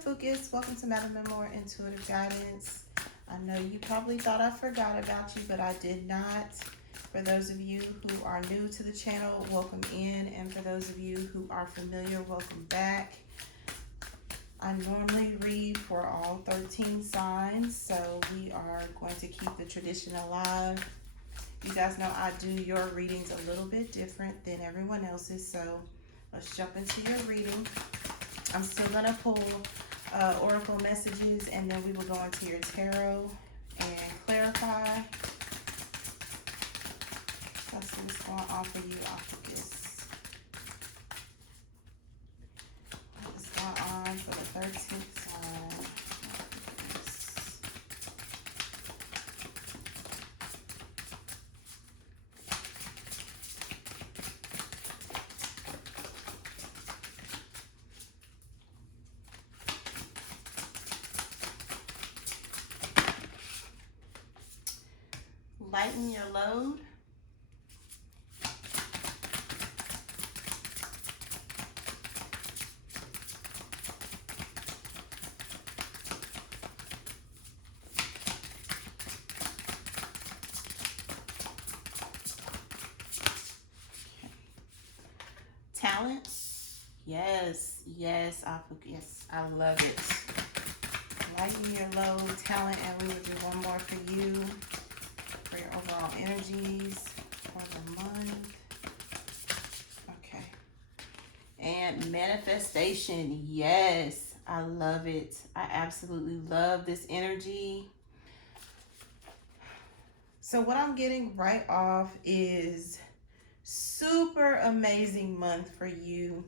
Ophiuchus. Welcome to Madam More Intuitive Guidance. I know you probably thought I forgot about you, but I did not. For those of you who are new to the channel, welcome in. And for those of you who are familiar, welcome back. I normally read for all 13 signs, so we are going to keep the tradition alive. You guys know I do your readings a little bit different than everyone else's, so let's jump into your reading. I'm still going to pull oracle messages, and then we will go into your tarot and clarify. Let's see what's going on for you, Ophiuchus. What's going on for the 13th sign? Lighten your load. Talent. Yes, Ophiuchus. I love it. Lighten your load, talent, and we will do one more for you. For your overall energies for the month. Okay. And manifestation. Yes, I love it. I absolutely love this energy. So what I'm getting right off is super amazing month for you.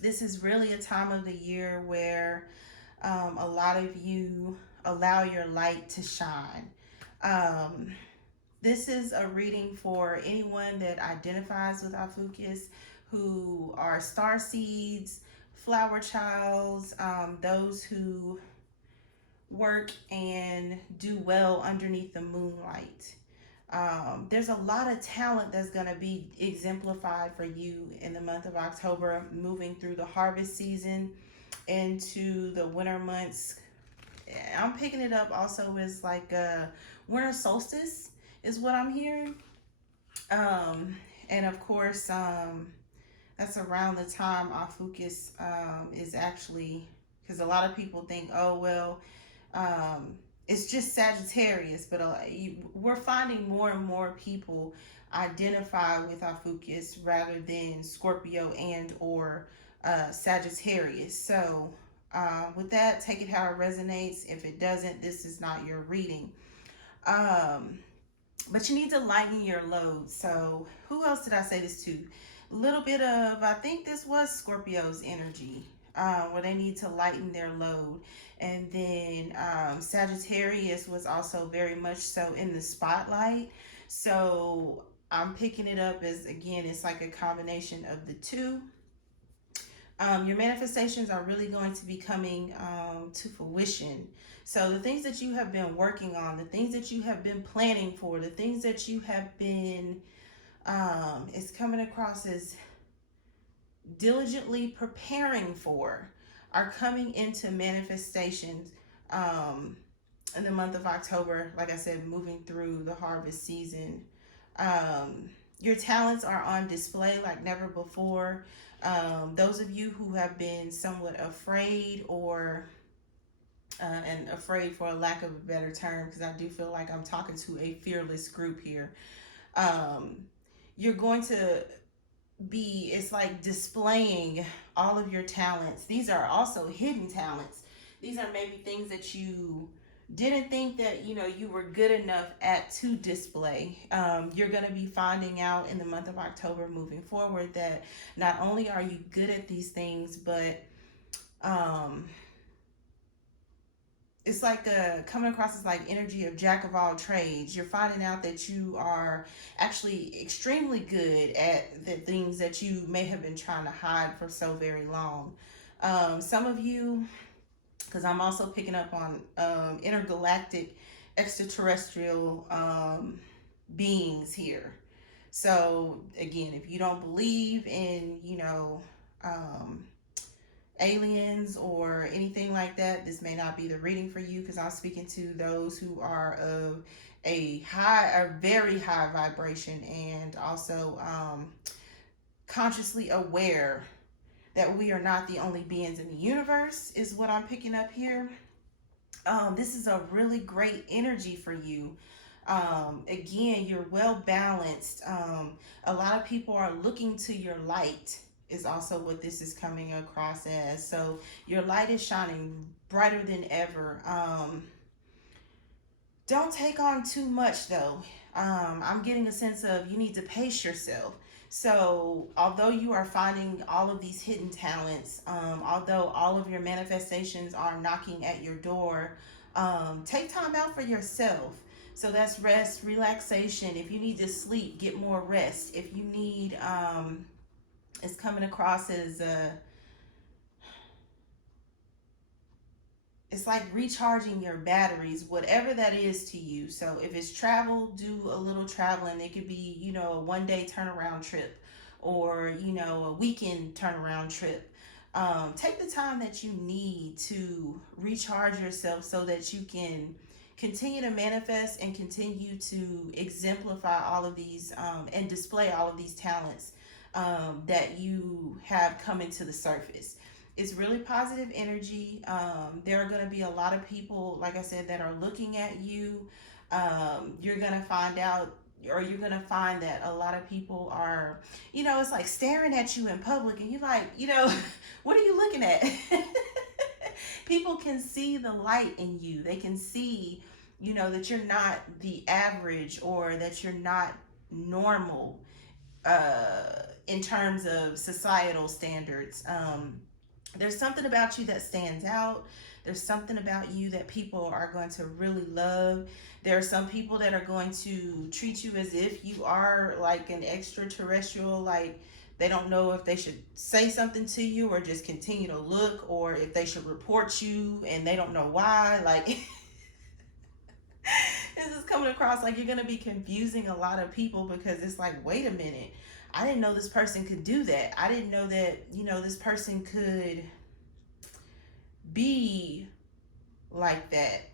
This is really a time of the year where a lot of you allow your light to shine. This is a reading for anyone that identifies with Ophiuchus, who are star seeds, flower childs, those who work and do well underneath the moonlight. There's a lot of talent that's going to be exemplified for you in the month of October, moving through the harvest season into the winter months. I'm picking it up also as like a winter solstice is what I'm hearing. And of course, that's around the time Ophiuchus is actually, because a lot of people think, oh, well, it's just Sagittarius, but we're finding more and more people identify with Ophiuchus rather than Scorpio and or Sagittarius. So with that, take it how it resonates. If it doesn't, this is not your reading. But you need to lighten your load. So who else did I say this to? A little bit of, I think this was Scorpio's energy, where they need to lighten their load. And then Sagittarius was also very much so in the spotlight. So I'm picking it up as, again, it's like a combination of the two. Your manifestations are really going to be coming to fruition. So the things that you have been working on, the things that you have been planning for, the things that you have been, it's coming across as diligently preparing for, are coming into manifestations in the month of October. Like I said, moving through the harvest season. Your talents are on display like never before. Those of you who have been somewhat afraid or and afraid for a lack of a better term, because I do feel like I'm talking to a fearless group here. You're going to be, it's like displaying all of your talents. These are also hidden talents. These are maybe things that you didn't think that you were good enough at to display. You're going to be finding out in the month of October moving forward that not only are you good at these things, but it's like coming across as like energy of jack of all trades. You're finding out that you are actually extremely good at the things that you may have been trying to hide for so very long. Some of you, because I'm also picking up on intergalactic extraterrestrial beings here. So again, if you don't believe in aliens or anything like that, this may not be the reading for you, because I'm speaking to those who are of a very high vibration, and also consciously aware that we are not the only beings in the universe, is what I'm picking up here. This is a really great energy for you. Again, you're well balanced. A lot of people are looking to your light, is also what this is coming across as. So your light is shining brighter than ever. Don't take on too much though. I'm getting a sense of you need to pace yourself. So, although you are finding all of these hidden talents, although all of your manifestations are knocking at your door, take time out for yourself. So, that's rest, relaxation. If you need to sleep, get more rest. If you need, it's coming across as it's like recharging your batteries, whatever that is to you. So if it's travel, do a little traveling. It could be, a 1 day turnaround trip, or, a weekend turnaround trip. Take the time that you need to recharge yourself so that you can continue to manifest and continue to exemplify all of these and display all of these talents that you have come into the surface. It's really positive energy. There are going to be a lot of people, like I said, that are looking at you. You're going to find out, or you're going to find that a lot of people are, it's like staring at you in public, and you're like, what are you looking at? People can see the light in you. They can see, that you're not the average, or that you're not normal in terms of societal standards. There's something about you that stands out. There's something about you that people are going to really love. There are some people that are going to treat you as if you are like an extraterrestrial, like they don't know if they should say something to you or just continue to look, or if they should report you and they don't know why. Like, this is coming across like you're going to be confusing a lot of people, because it's like, wait a minute. I didn't know this person could do that. I didn't know that, this person could be like that.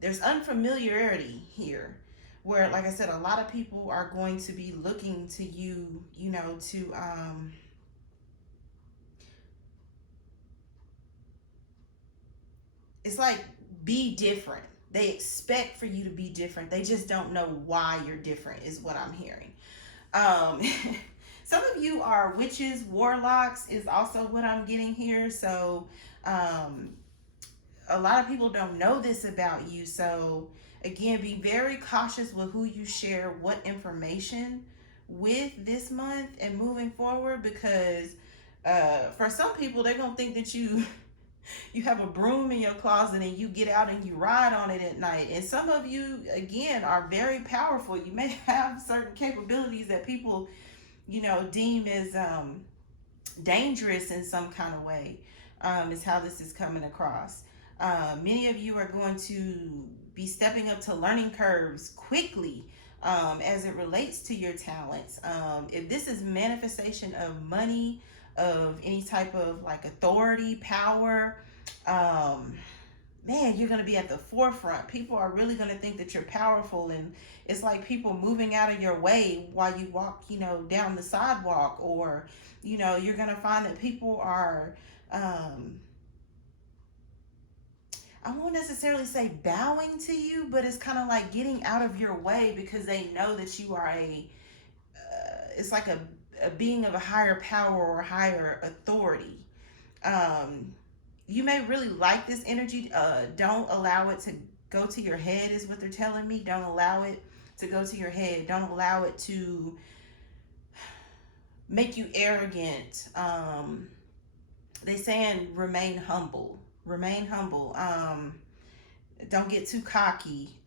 There's unfamiliarity here, where, like I said, a lot of people are going to be looking to you, to it's like, be different. They expect for you to be different. They just don't know why you're different, is what I'm hearing. Some of you are witches, warlocks, is also what I'm getting here. So a lot of people don't know this about you. So again, be very cautious with who you share what information with this month and moving forward, because for some people, they're gonna think that you have a broom in your closet and you get out and you ride on it at night. And some of you, again, are very powerful. You may have certain capabilities that people, deem as dangerous in some kind of way, is how this is coming across. Many of you are going to be stepping up to learning curves quickly as it relates to your talents. If this is manifestation of money, of any type of like authority, power, man, you're going to be at the forefront. People are really going to think that you're powerful, and it's like people moving out of your way while you walk, down the sidewalk, or, you're going to find that people are, I won't necessarily say bowing to you, but it's kind of like getting out of your way, because they know that you are it's like a being of a higher power or higher authority. You may really like this energy. Don't allow it to go to your head, is what they're telling me. Don't allow it to go to your head. Don't allow it to make you arrogant. They saying remain humble. Remain humble. Don't get too cocky,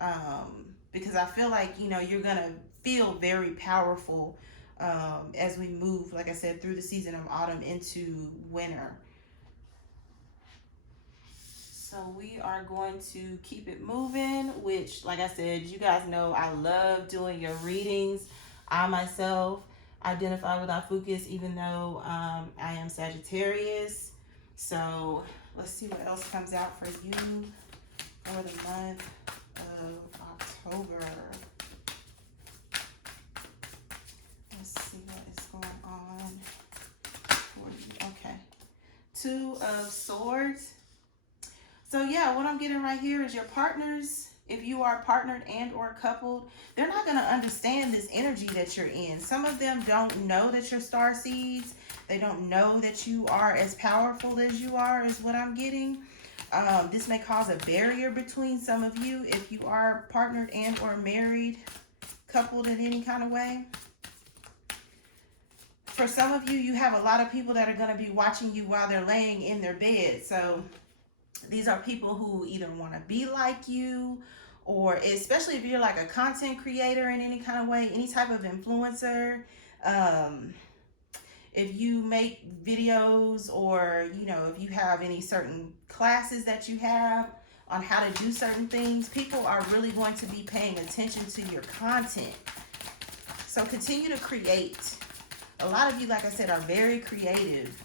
because I feel like, you're going to feel very powerful as we move, like I said, through the season of autumn into winter. So we are going to keep it moving, which, like I said, you guys know I love doing your readings. I myself identify with Ophiuchus, even though I am Sagittarius. So let's see what else comes out for you for the month of October. Let's see what is going on for you. Okay. 2 of Swords. So yeah, what I'm getting right here is your partners, if you are partnered and or coupled, they're not going to understand this energy that you're in. Some of them don't know that you're star seeds. They don't know that you are as powerful as you are, is what I'm getting. This may cause a barrier between some of you if you are partnered and or married, coupled in any kind of way. For some of you, you have a lot of people that are going to be watching you while they're laying in their bed. So these are people who either want to be like you, or especially if you're like a content creator in any kind of way, any type of influencer. If you make videos, or, you know, if you have any certain classes that you have on how to do certain things, people are really going to be paying attention to your content. So continue to create. A lot of you, like I said, are very creative.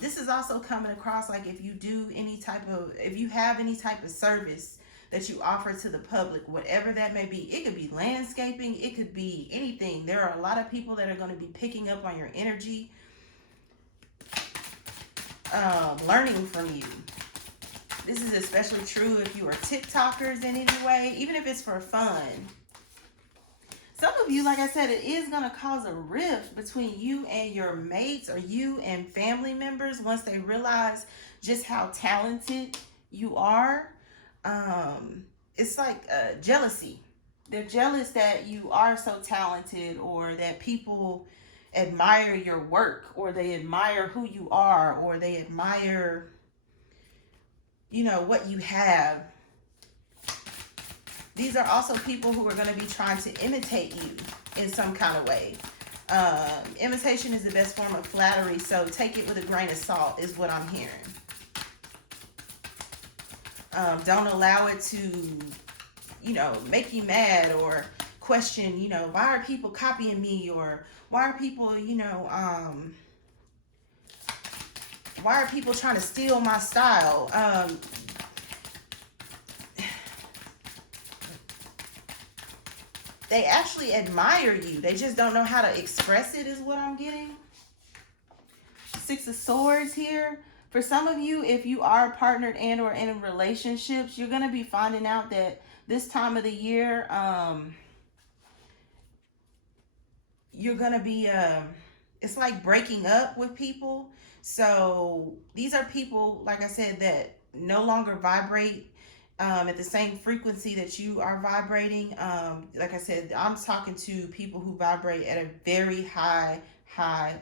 This is also coming across like if you do any type of, if you have any type of service that you offer to the public, whatever that may be. It could be landscaping, it could be anything. There are a lot of people that are going to be picking up on your energy, learning from you. This is especially true if you are TikTokers in any way, even if it's for fun. Some of you, like I said, it is going to cause a rift between you and your mates, or you and family members, once they realize just how talented you are. It's like jealousy. They're jealous that you are so talented, or that people admire your work, or they admire who you are, or they admire, you know, what you have. These are also people who are going to be trying to imitate you in some kind of way. Imitation is the best form of flattery, so take it with a grain of salt is what I'm hearing. Don't allow it to, you know, make you mad or question, you know, why are people copying me, or why are people, you know, why are people trying to steal my style? They actually admire you. They just don't know how to express it, is what I'm getting. 6 of Swords here. For some of you, if you are partnered and or in relationships, you're going to be finding out that this time of the year, you're going to be, it's like breaking up with people. So these are people, like I said, that no longer vibrate at the same frequency that you are vibrating. Like I said, I'm talking to people who vibrate at a very high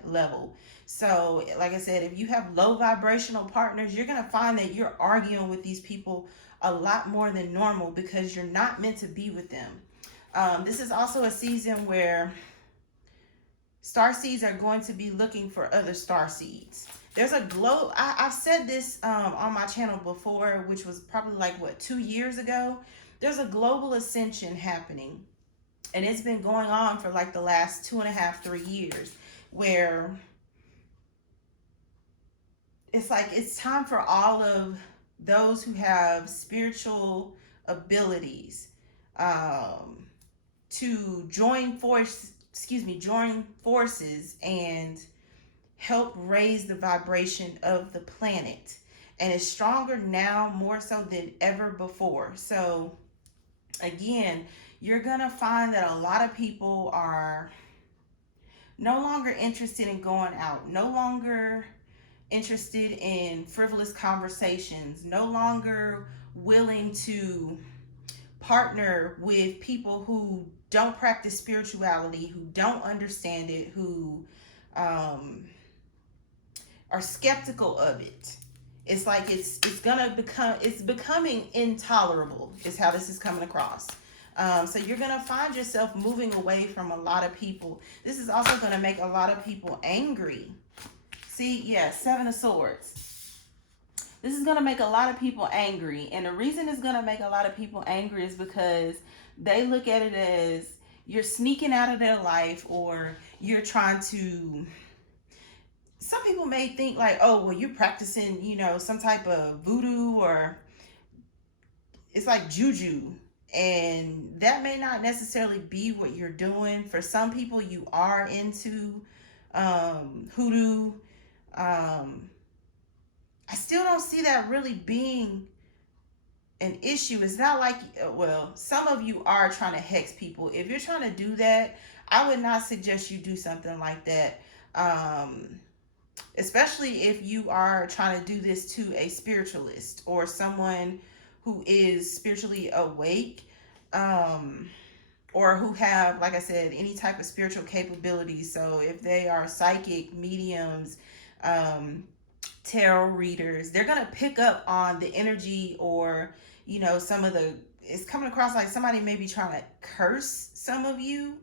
level. So like I said, if you have low vibrational partners, you're going to find that you're arguing with these people a lot more than normal, because you're not meant to be with them. This is also a season where star seeds are going to be looking for other star seeds. There's a glow. I've said this on my channel before, which was probably like, what, 2 years ago? There's a global ascension happening. And it's been going on for like the last 2.5, 3 years, where it's like it's time for all of those who have spiritual abilities to join forces and help raise the vibration of the planet. And it's stronger now more so than ever before. So again, you're gonna find that a lot of people are no longer interested in going out, no longer interested in frivolous conversations, no longer willing to partner with people who don't practice spirituality, who don't understand it, who are skeptical of it. It's like it's becoming intolerable is how this is coming across. So you're going to find yourself moving away from a lot of people. This is also going to make a lot of people angry. See, yeah, 7 of Swords. This is going to make a lot of people angry. And the reason it's going to make a lot of people angry is because they look at it as you're sneaking out of their life, or you're trying to... Some people may think like, oh, well, you're practicing, some type of voodoo, or it's like juju. And that may not necessarily be what you're doing. For some people, you are into hoodoo. I still don't see that really being an issue. It's not like, well, some of you are trying to hex people. If you're trying to do that, I would not suggest you do something like that. Especially if you are trying to do this to a spiritualist or someone who is spiritually awake, or who have, like I said, any type of spiritual capability. So if they are psychic, mediums, tarot readers, they're going to pick up on the energy, or some of the, it's coming across like somebody may be trying to curse some of you.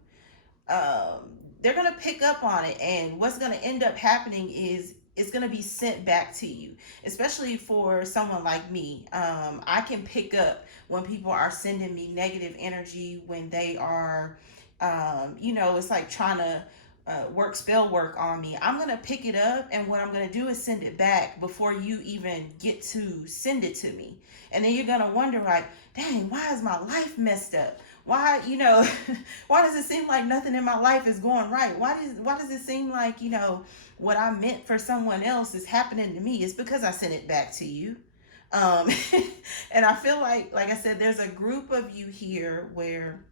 They're going to pick up on it, and what's going to end up happening is it's going to be sent back to you. Especially for someone like me, I can pick up when people are sending me negative energy, when they are it's like trying to work spell work on me. I'm going to pick it up, and what I'm going to do is send it back before you even get to send it to me. And then you're going to wonder, like, dang, why is my life messed up? Why, why does it seem like nothing in my life is going right? Why does it seem like, what I meant for someone else is happening to me? It's because I sent it back to you. And I feel like I said, there's a group of you here where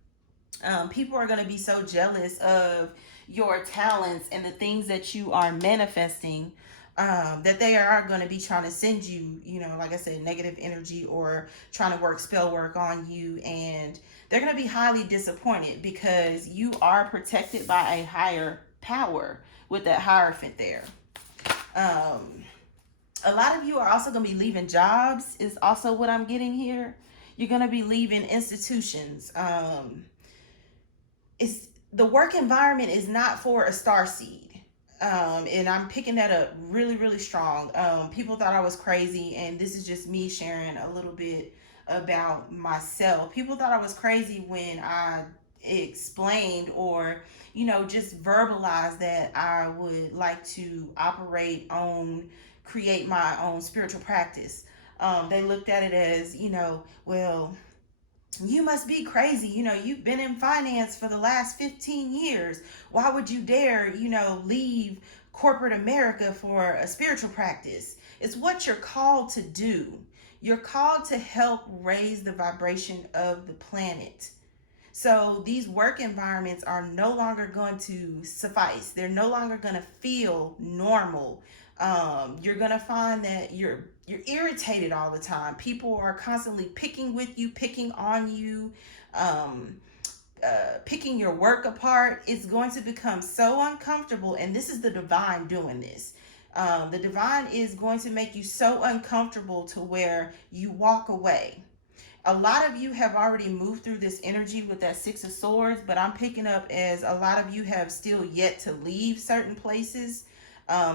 people are going to be so jealous of your talents and the things that you are manifesting, that they are going to be trying to send you, like I said, negative energy, or trying to work spell work on you. And they're going to be highly disappointed, because you are protected by a higher power with that Hierophant there. A lot of you are also going to be leaving jobs, is also what I'm getting here. You're going to be leaving institutions. It's the work environment is not for a starseed. And I'm picking that up really, really strong. People thought I was crazy, and this is just me sharing a little bit about myself. People thought I was crazy when I explained, or just verbalized, that I would like to create my own spiritual practice. They looked at it as, well, you must be crazy. You've been in finance for the last 15 years. Why would you dare, leave corporate America for a spiritual practice? It's what you're called to do. You're called to help raise the vibration of the planet. So these work environments are no longer going to suffice. They're no longer going to feel normal. You're going to find that you're irritated all the time. People are constantly picking with you, picking on you, picking your work apart. It's going to become so uncomfortable. And this is the divine doing this. The divine is going to make you so uncomfortable to where you walk away. A lot of you have already moved through this energy with that Six of Swords, but I'm picking up as a lot of you have still yet to leave certain places.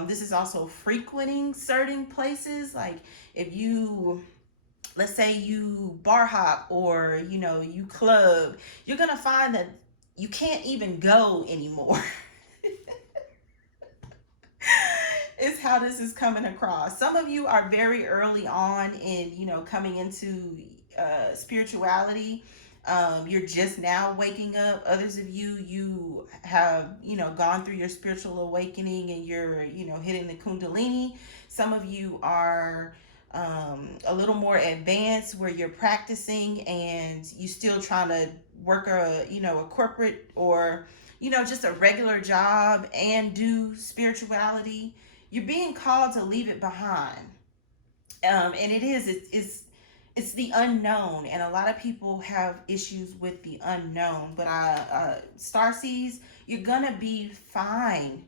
This is also frequenting certain places. Like if you, let's say you bar hop, or, you club, you're going to find that you can't even go anymore. Is how this is coming across. Some of you are very early on in, coming into spirituality. You're just now waking up. Others of you have, gone through your spiritual awakening, and you're, hitting the Kundalini. Some of you are a little more advanced, where you're practicing and you still trying to work a corporate, or, just a regular job and do spirituality. You're being called to leave it behind. And it's the unknown, and a lot of people have issues with the unknown. But Starseeds, you're gonna be fine.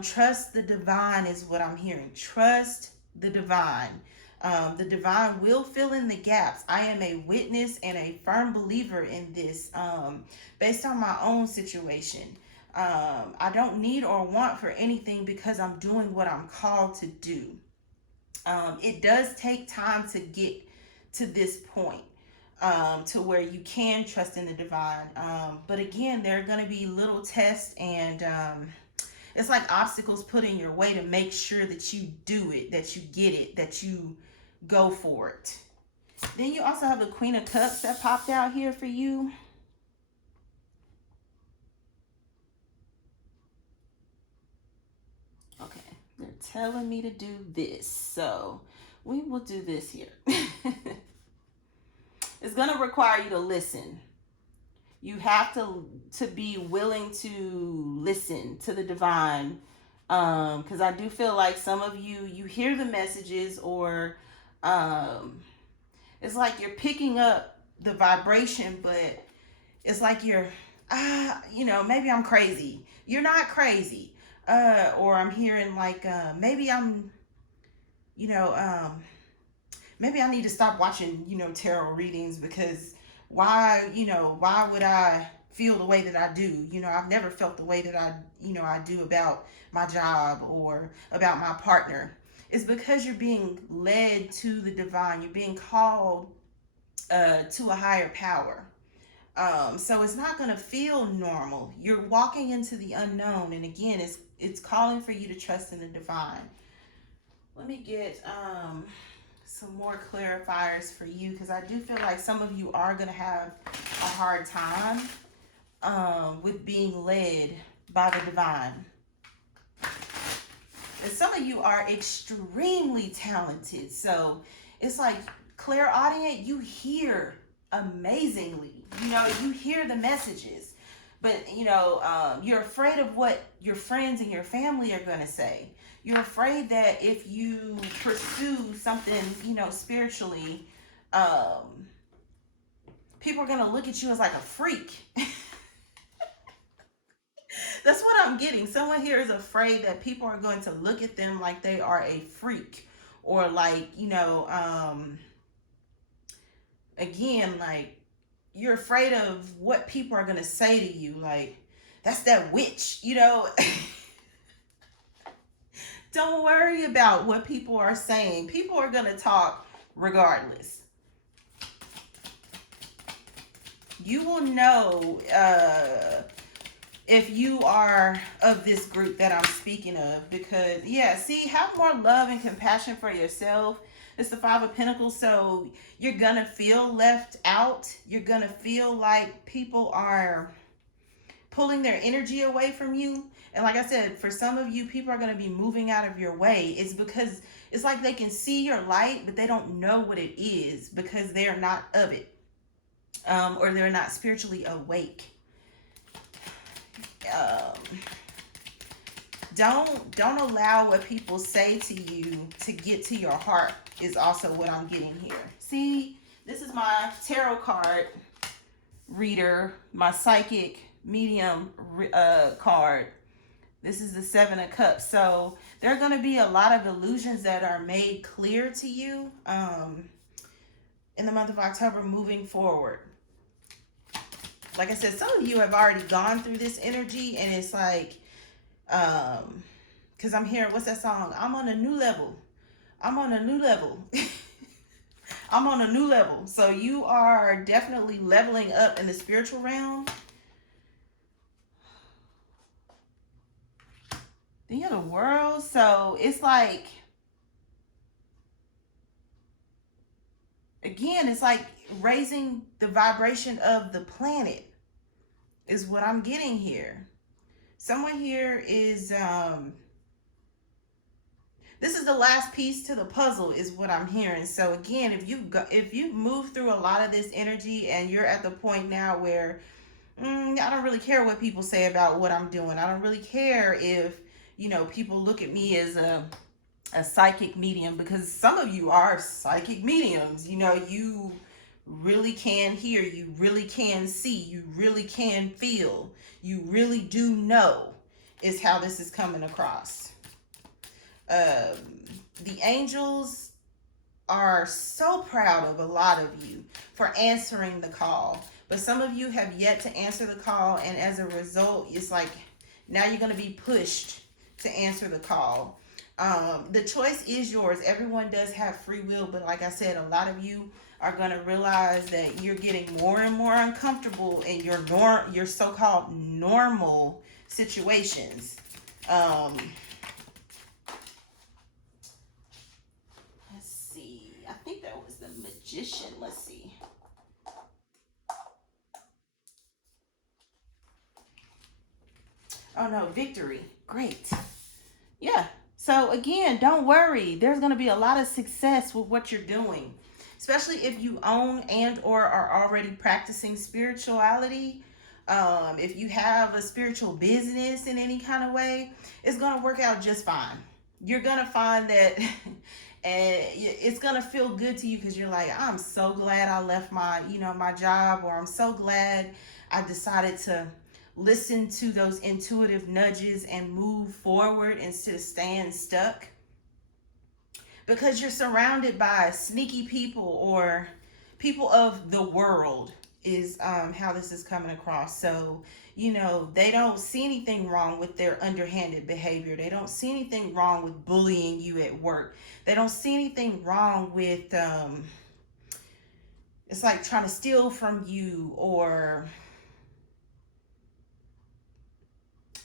Trust the divine is what I'm hearing. Trust the divine. The divine will fill in the gaps. I am a witness and a firm believer in this, based on my own situation. I don't need or want for anything, because I'm doing what I'm called to do. It does take time to get to this point, to where you can trust in the divine. But again, there are going to be little tests, and It's like obstacles put in your way to make sure that you do it, that you get it, that you go for it. Then you also have the Queen of Cups that popped out here for you. Okay, they're telling me to do this, so we will do this here. It's going to require you to listen. You have to be willing to listen to the divine, because I do feel like some of you hear the messages, or it's like you're picking up the vibration, but it's like you're maybe I'm crazy. You're not crazy. Or I'm hearing like maybe I'm maybe I need to stop watching tarot readings, because why would I feel the way that I do? I've never felt the way that I do about my job or about my partner. It's because you're being led to the divine. You're being called to a higher power. So it's not going to feel normal. You're walking into the unknown, and again, it's calling for you to trust in the divine. Let me get some more clarifiers for you, because I do feel like some of you are going to have a hard time with being led by the divine. And some of you are extremely talented, so it's like clairaudient. You hear amazingly. You hear the messages, but you're afraid of what your friends and your family are going to say. You're afraid that if you pursue something, spiritually, people are going to look at you as like a freak. That's what I'm getting. Someone here is afraid that people are going to look at them like they are a freak, or like, again, like you're afraid of what people are going to say to you. Like, that's that witch, Don't worry about what people are saying. People are going to talk regardless. You will know if you are of this group that I'm speaking of, because, have more love and compassion for yourself. It's the Five of Pentacles, so you're going to feel left out. You're going to feel like people are pulling their energy away from you. And like I said, for some of you, people are going to be moving out of your way. It's because it's like they can see your light, but they don't know what it is because they're not of it, or they're not spiritually awake. Don't allow what people say to you to get to your heart, is also what I'm getting here. See, this is my tarot card reader, my psychic medium card. This is the Seven of Cups. So there are going to be a lot of illusions that are made clear to you in the month of October moving forward. Like I said, some of you have already gone through this energy, and it's like, because I'm hearing, what's that song? I'm on a new level. I'm on a new level. I'm on a new level. So you are definitely leveling up in the spiritual realm. The other world. So it's like, again, it's like raising the vibration of the planet is what I'm getting here. Someone here is, this is the last piece to the puzzle is what I'm hearing. So again, if you've moved through a lot of this energy and you're at the point now where I don't really care what people say about what I'm doing. I don't really care if, people look at me as a psychic medium, because some of you are psychic mediums. You really can hear, you really can see, you really can feel, you really do know, is how this is coming across. The angels are so proud of a lot of you for answering the call, but some of you have yet to answer the call, and as a result, it's like now you're going to be pushed to answer the call. The choice is yours. Everyone does have free will, but like I said, a lot of you are going to realize that you're getting more and more uncomfortable in your so-called normal situations. Let's see. I think that was the Magician. Let's see. Oh no, Victory. Great. Yeah. So again, don't worry. There's going to be a lot of success with what you're doing, especially if you own and or are already practicing spirituality. If you have a spiritual business in any kind of way, it's going to work out just fine. You're going to find that and it's going to feel good to you because you're like, I'm so glad I left my, my job, or I'm so glad I decided to listen to those intuitive nudges and move forward instead of staying stuck, because you're surrounded by sneaky people or people of the world is how this is coming across. So they don't see anything wrong with their underhanded behavior. They don't see anything wrong with bullying you at work. They don't see anything wrong with it's like trying to steal from you, or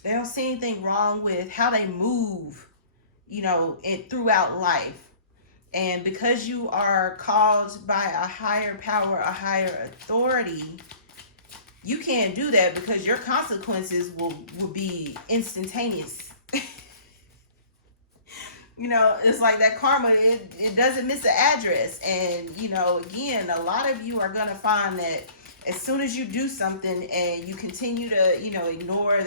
they don't see anything wrong with how they move, throughout life. And because you are called by a higher power, a higher authority, you can't do that because your consequences will be instantaneous. It's like that karma, it doesn't miss an address. And, again, a lot of you are going to find that as soon as you do something and you continue to, ignore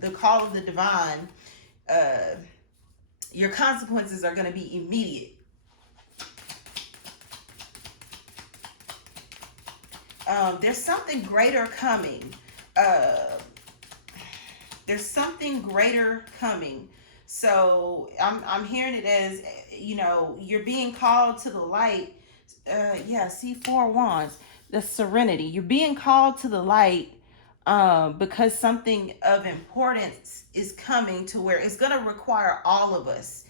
the call of the divine, your consequences are going to be immediate. There's something greater coming. There's something greater coming. So I'm hearing it as, you're being called to the light. See, 4 wands. The serenity. You're being called to the light because something of importance is coming, to where it's going to require all of us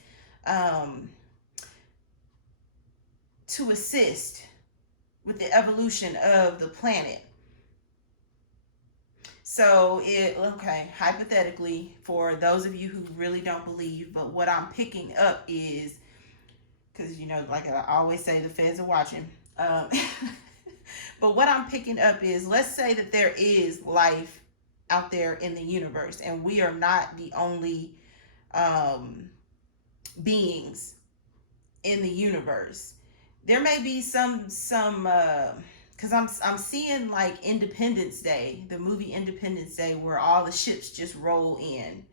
to assist with the evolution of the planet. So hypothetically, for those of you who really don't believe, but what I'm picking up is, because like I always say, the feds are watching. But what I'm picking up is, let's say that there is life out there in the universe, and we are not the only beings in the universe. There may be some because I'm seeing like Independence Day, the movie Independence Day, where all the ships just roll in.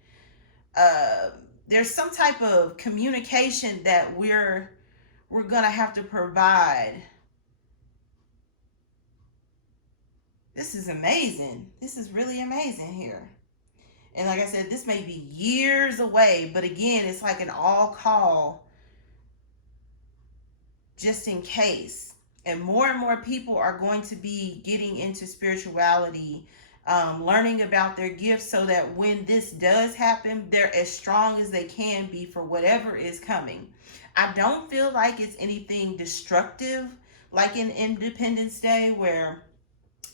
There's some type of communication that we're gonna have to provide. This is amazing. This is really amazing here. And like I said, this may be years away, but again, it's like an all call just in case. And more people are going to be getting into spirituality, learning about their gifts, so that when this does happen, they're as strong as they can be for whatever is coming. I don't feel like it's anything destructive like in Independence Day, where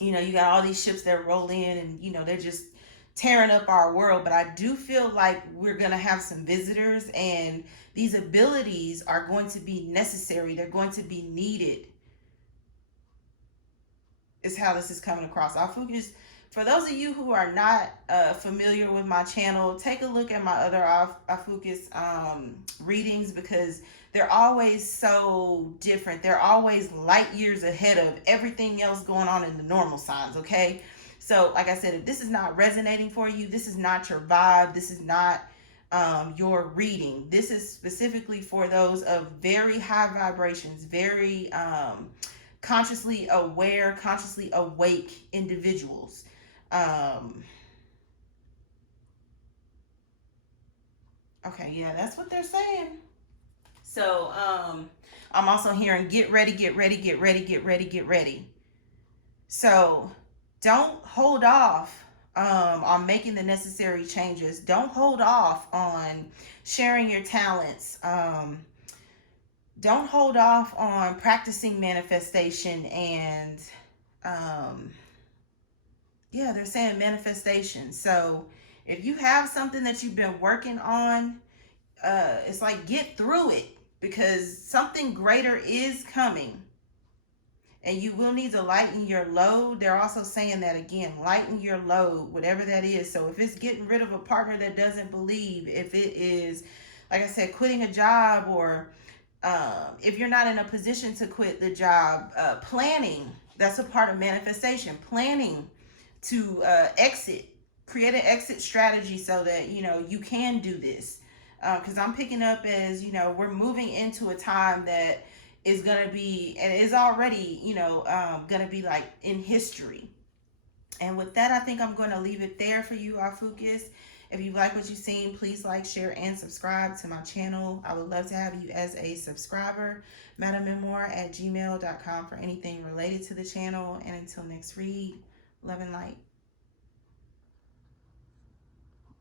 you got all these ships that roll in and they're just tearing up our world. But I do feel like we're going to have some visitors, and these abilities are going to be necessary. They're going to be needed, is how this is coming across. Ophiuchus, for those of you who are not familiar with my channel, take a look at my other Ophiuchus readings, because they're always so different. They're always light years ahead of everything else going on in the normal signs, okay? So, like I said, if this is not resonating for you, this is not your vibe, this is not your reading. This is specifically for those of very high vibrations, very consciously aware, consciously awake individuals. Okay, yeah, that's what they're saying. So, I'm also hearing get ready, get ready, get ready, get ready, get ready. So, don't hold off on making the necessary changes. Don't hold off on sharing your talents. Don't hold off on practicing manifestation and, they're saying manifestation. So If you have something that you've been working on, it's like get through it, because something greater is coming. And you will need to lighten your load. They're also saying that again, lighten your load, whatever that is. So if it's getting rid of a partner that doesn't believe, if it is, like I said, quitting a job, or if you're not in a position to quit the job, planning, that's a part of manifestation. Planning to exit, create an exit strategy so that, you know, you can do this. Because I'm picking up as, you know, we're moving into a time that is going to be, and is already, you know, going to be like in history. And with that, I think I'm going to leave it there for you, Ophiuchus. If you like what you've seen, please like, share, and subscribe to my channel. I would love to have you as a subscriber. MadamMemoir@gmail.com for anything related to the channel. And until next read, love and light.